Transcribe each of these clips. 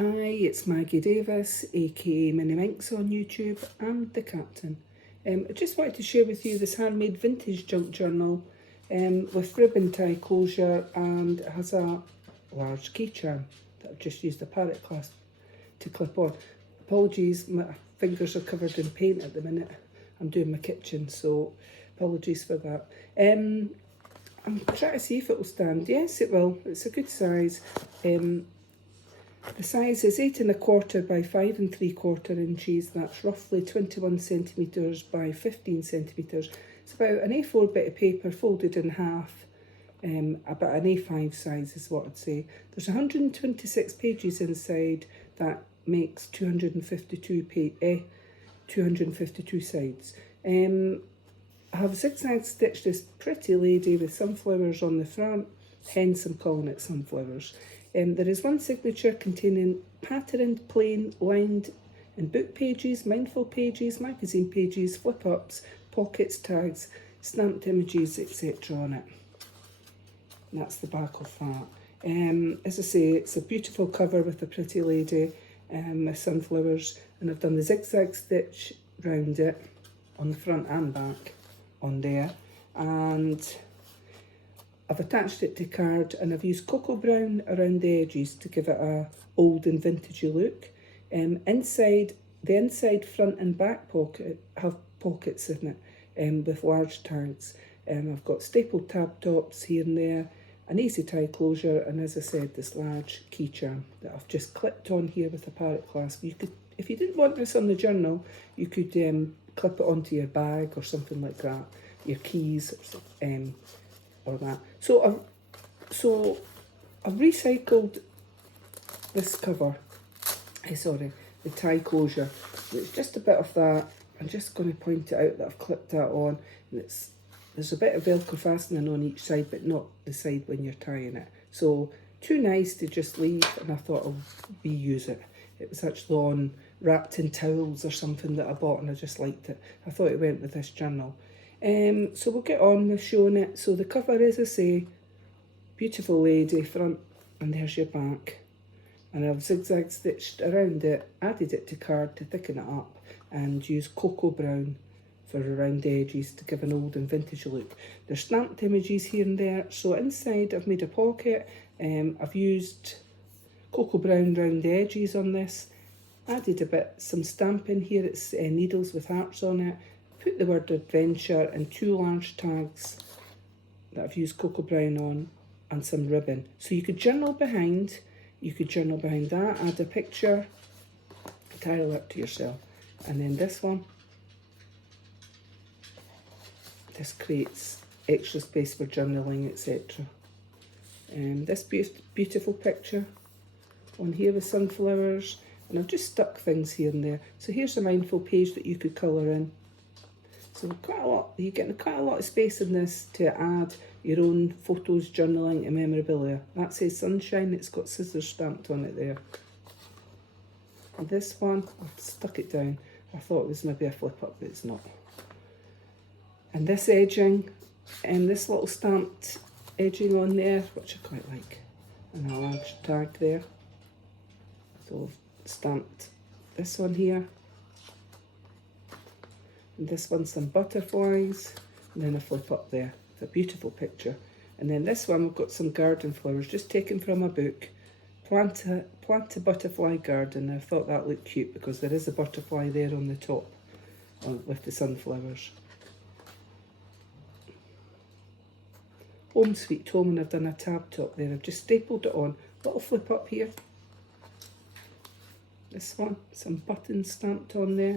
Hi, it's Maggie Davis, aka Mini Minx on YouTube, and the Captain. I just wanted to share with you this handmade vintage junk journal with ribbon tie closure, and it has a large key charm that I've just used a parrot clasp to clip on. Apologies, my fingers are covered in paint at the minute. I'm doing my kitchen, so apologies for that. I'm trying to see if it will stand. Yes, it will. It's a good size. The size is 8 1/4 by 5 3/4 inches. That's roughly 21 centimetres by 15 centimetres. It's about an A4 bit of paper folded in half. About an A5 size is what I'd say. There's 126 pages inside. That makes 252 sides. I have zigzag stitched this pretty lady with sunflowers on the front, hence I'm calling it sunflowers. There is one signature containing patterned, plain, lined and book pages, mindful pages, magazine pages, flip-ups, pockets, tags, stamped images, etc. on it. And that's the back of that. As I say, it's a beautiful cover with a pretty lady with sunflowers, and I've done the zigzag stitch round it on the front and back on there, and I've attached it to card, and I've used cocoa brown around the edges to give it a old and vintagey look. The inside front and back pocket have pockets in it with large tags. I've got stapled tab tops here and there, an easy tie closure, and as I said, this large key charm that I've just clipped on here with a parrot clasp. You could, if you didn't want this on the journal, you could clip it onto your bag or something like that, your keys or that. So I've recycled this cover, the tie closure. It's just a bit of that. I'm just going to point it out that I've clipped that on, and there's a bit of Velcro fastening on each side, but not the side when you're tying it. So too nice to just leave, and I thought I'll reuse it. It was actually on wrapped in towels or something that I bought, and I just liked it. I thought it went with this journal. So we'll get on with showing it. So the cover is, as I say, beautiful lady front, and there's your back. And I've zigzag stitched around it, added it to card to thicken it up, and used cocoa brown for around the edges to give an old and vintage look. There's stamped images here and there. So inside I've made a pocket. I've used cocoa brown round the edges on this. Added some stamping here. It's needles with hearts on it. Put the word adventure and 2 large tags that I've used cocoa brown on, and some ribbon. So you could journal behind that, add a picture, title it to yourself. And then this one, this creates extra space for journaling, etc. This beautiful picture on here with sunflowers, and I've just stuck things here and there. So here's a mindful page that you could colour in. So quite a lot, you're getting quite a lot of space in this to add your own photos, journaling and memorabilia. That says sunshine, it's got scissors stamped on it there. And this one, I've stuck it down. I thought it was maybe a flip up, but it's not. And this edging, and this little stamped edging on there, which I quite like. And a large tag there. So I've stamped this one here. And this one's some butterflies, and then a flip up there. It's a beautiful picture. And then this one, we've got some garden flowers, just taken from a book. Plant a butterfly garden. I thought that looked cute because there is a butterfly there on the top with the sunflowers. Home sweet home, and I've done a tab top there. I've just stapled it on. Little flip up here. This one, some buttons stamped on there.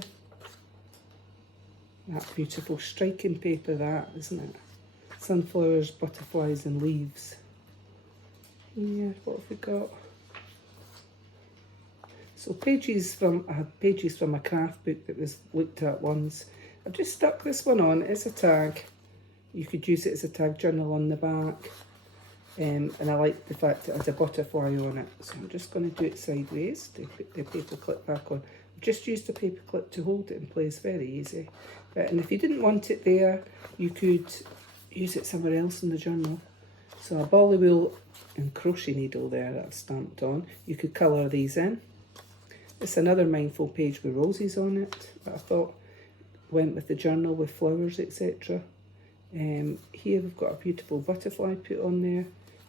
That beautiful striking paper, that, isn't it? Sunflowers, butterflies and leaves. Here, what have we got? So I had pages from a craft book that was looked at once. I've just stuck this one on. It's a tag. You could use it as a tag journal on the back. And I like the fact that it has a butterfly on it. So I'm just going to do it sideways to put the paper clip back on. I've just used the paper clip to hold it in place, very easy. And if you didn't want it there, you could use it somewhere else in the journal. So a bolly wool and crochet needle there that I've stamped on. You could colour these in. It's another mindful page with roses on it, but I thought went with the journal with flowers, etc. Here we've got a beautiful butterfly put on there,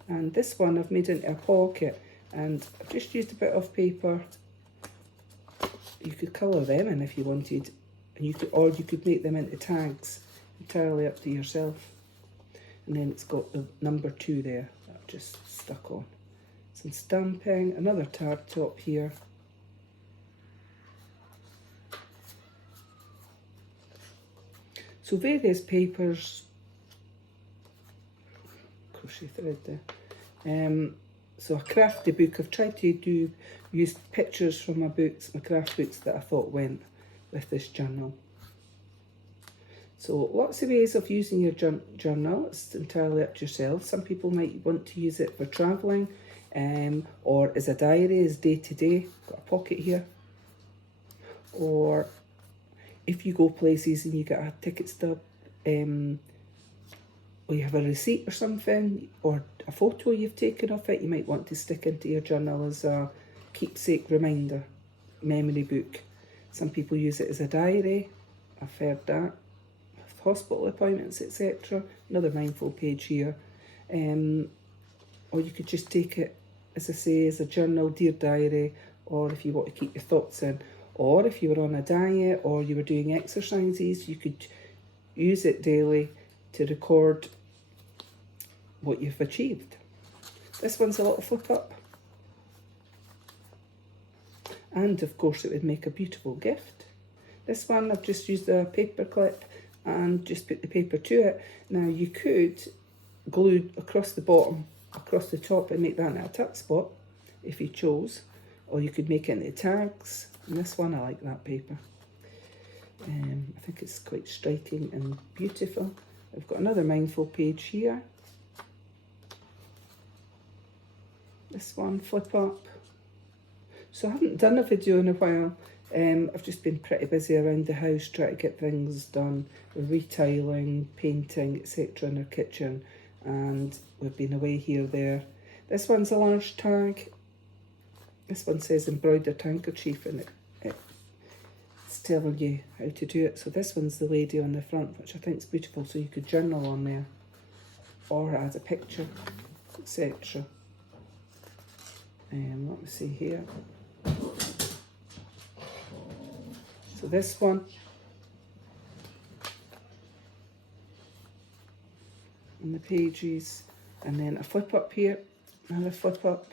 and this one I've made into a pocket, and I've just used a bit of paper. You could colour them in if you wanted, and you could make them into tags, entirely up to yourself. And then it's got the number 2 there that I've just stuck on. Some stamping, another tab top here. So various papers, crochet thread there. So a crafty book. I've tried to use pictures from my books, my craft books that I thought went with this journal. So lots of ways of using your journal. It's entirely up to yourself. Some people might want to use it for travelling, or as a diary, as day to day. Got a pocket here. Or if you go places and you get a ticket stub, or you have a receipt or something, or a photo you've taken of it, you might want to stick into your journal as a keepsake reminder, memory book. Some people use it as a diary. I've heard that. Hospital appointments, etc. Another mindful page here. Or you could just take it, as I say, as a journal, dear diary, or if you want to keep your thoughts in. Or if you were on a diet or you were doing exercises, you could use it daily to record what you've achieved. This one's a little flip up. And of course it would make a beautiful gift. This one I've just used a paper clip and just put the paper to it. Now you could glue across the bottom, across the top, and make that into a tuck spot if you chose. Or you could make it into tags. And this one, I like that paper. I think it's quite striking and beautiful. I've got another mindful page here. This one, flip up. So I haven't done a video in a while. I've just been pretty busy around the house trying to get things done, retiling, painting, etc. in our kitchen, and we've been away here, there. This one's a large tag. This one says embroidered handkerchief, and it's telling you how to do it. So this one's the lady on the front, which I think is beautiful, so you could journal on there or add a picture, etc. Let me see here. So this one, and the pages, and then a flip up here, another flip up.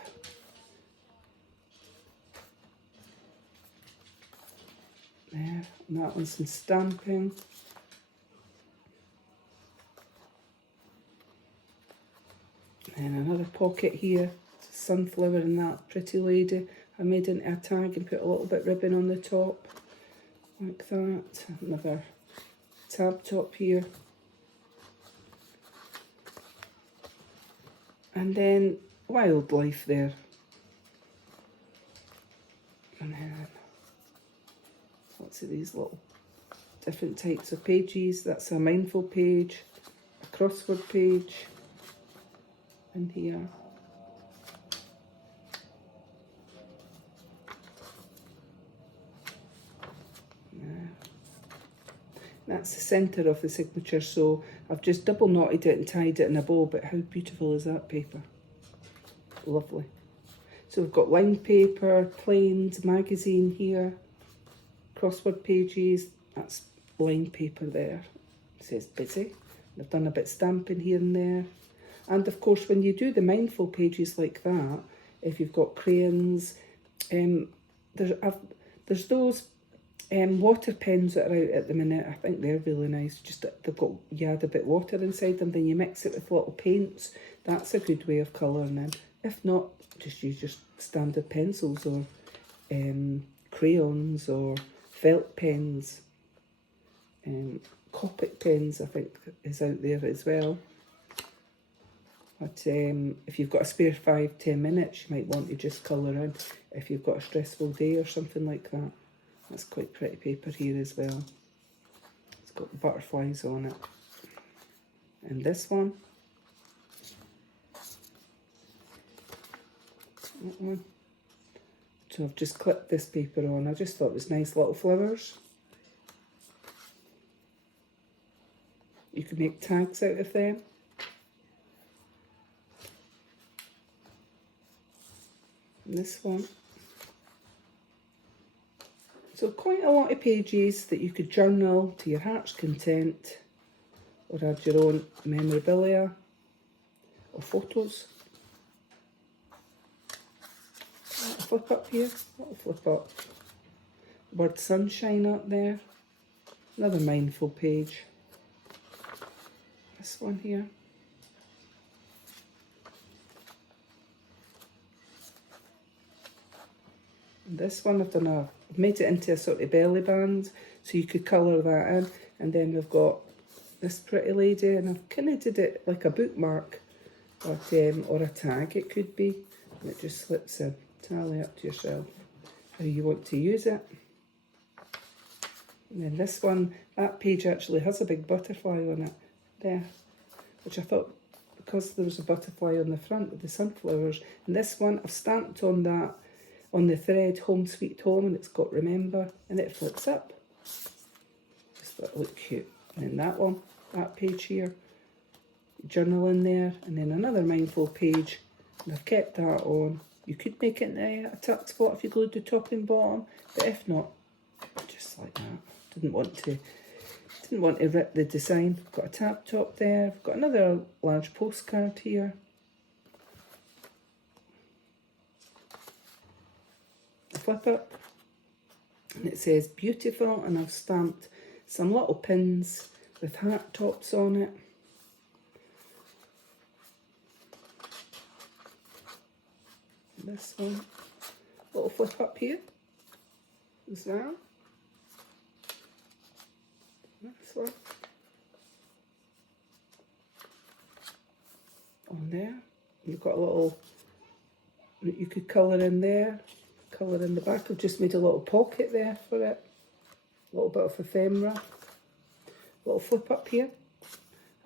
There, and that one's some stamping. And another pocket here, sunflower and that pretty lady. I made into a tag and put a little bit ribbon on the top, like that. Another tab top here. And then wildlife there. And then lots of these little different types of pages. That's a mindful page, a crossword page, and here. That's the centre of the signature, so I've just double knotted it and tied it in a bow, but how beautiful is that paper? Lovely. So we've got lined paper, plains, magazine here, crossword pages, that's lined paper there. It says busy. I've done a bit stamping here and there. And of course, when you do the mindful pages like that, if you've got crayons, there's those water pens that are out at the minute. I think they're really nice. Just you add a bit of water inside them, then you mix it with little paints. That's a good way of colouring in. If not, just use your standard pencils or crayons or felt pens. Copic pens, I think, is out there as well. But if you've got a spare 5-10 minutes, you might want to just colour in if you've got a stressful day or something like that. That's quite pretty paper here as well. It's got butterflies on it. And this one. That one. So I've just clipped this paper on. I just thought it was nice little flowers. You can make tags out of them. And this one. So quite a lot of pages that you could journal to your heart's content, or add your own memorabilia or photos. I'll flip up here, I'll flip up. Word sunshine up there. Another mindful page. This one here. And this one I've made it into a sort of belly band, so you could colour that in. And then we've got this pretty lady, and I've kind of did it like a bookmark, but, or a tag it could be. And it just slips in. Tally up to yourself how you want to use it. And then this one, that page actually has a big butterfly on it there, which I thought, because there was a butterfly on the front with the sunflowers. And this one I've stamped on that, on the thread, Home Sweet Home, and it's got remember, and it flips up. Just thought it looked cute. And then that one, that page here, journal in there, and then another mindful page, and I've kept that on. You could make it a tuck spot if you glued the top and bottom, but if not, just like that. Didn't want to rip the design. I've got a tab top there. I've got another large postcard here. Flip up, and it says beautiful, and I've stamped some little pins with heart tops on it. And this one, little flip up here as well. This one on there. You've got a little that you could colour in there. Colour in the back. I've just made a little pocket there for it. A little bit of ephemera. Little flip up here.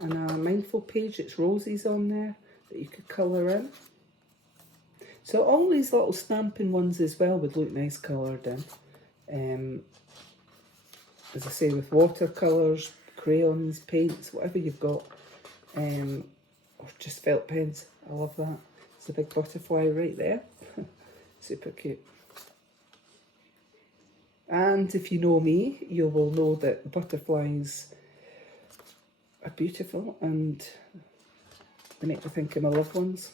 And a mindful page, it's roses on there that you could colour in. So all these little stamping ones as well would look nice coloured in. As I say, with watercolours, crayons, paints, whatever you've got. Or just felt pens. I love that. It's a big butterfly right there. Super cute. And if you know me, you will know that butterflies are beautiful, and they make me think of my loved ones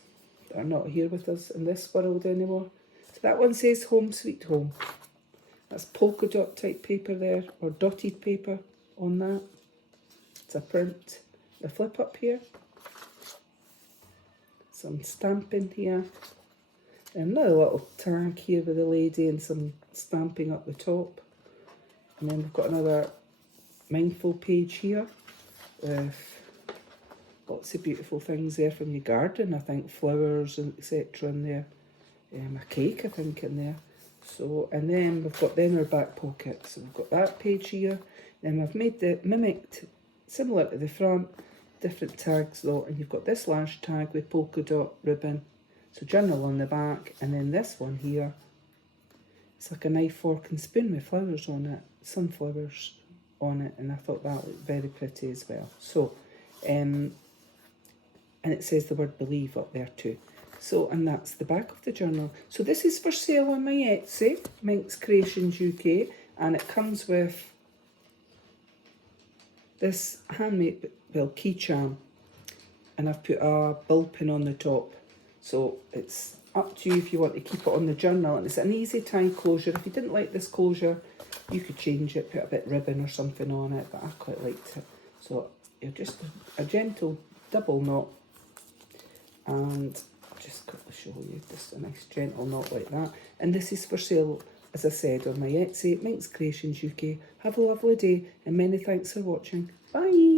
that are not here with us in this world anymore. So that one says Home Sweet Home. That's polka dot type paper there, or dotted paper on that. It's a print. The flip up here. Some stamping here. And another little tag here with a lady and some stamping up the top. And then we've got another mindful page here with lots of beautiful things there from your garden. I think flowers and etc. in there. A cake I think in there. So, and then we've got then our back pocket. So we've got that page here. Then I've made the mimicked, similar to the front, different tags though. And you've got this large tag with polka dot ribbon. So journal on the back, and then this one here, it's like a knife, fork and spoon with flowers on it, sunflowers on it, and I thought that looked very pretty as well. So, and it says the word believe up there too. So, and that's the back of the journal. So this is for sale on my Etsy, MinxCreationsUK, and it comes with this handmade, well, key charm, and I've put a ball pin on the top. So it's up to you if you want to keep it on the journal, and it's an easy tie closure. If you didn't like this closure, you could change it, put a bit of ribbon or something on it, but I quite liked it. So you're just a gentle double knot, and I'll just quickly show you, just a nice gentle knot like that. And this is for sale, as I said, on my Etsy, MinxCreationsUK. Have a lovely day, and many thanks for watching. Bye!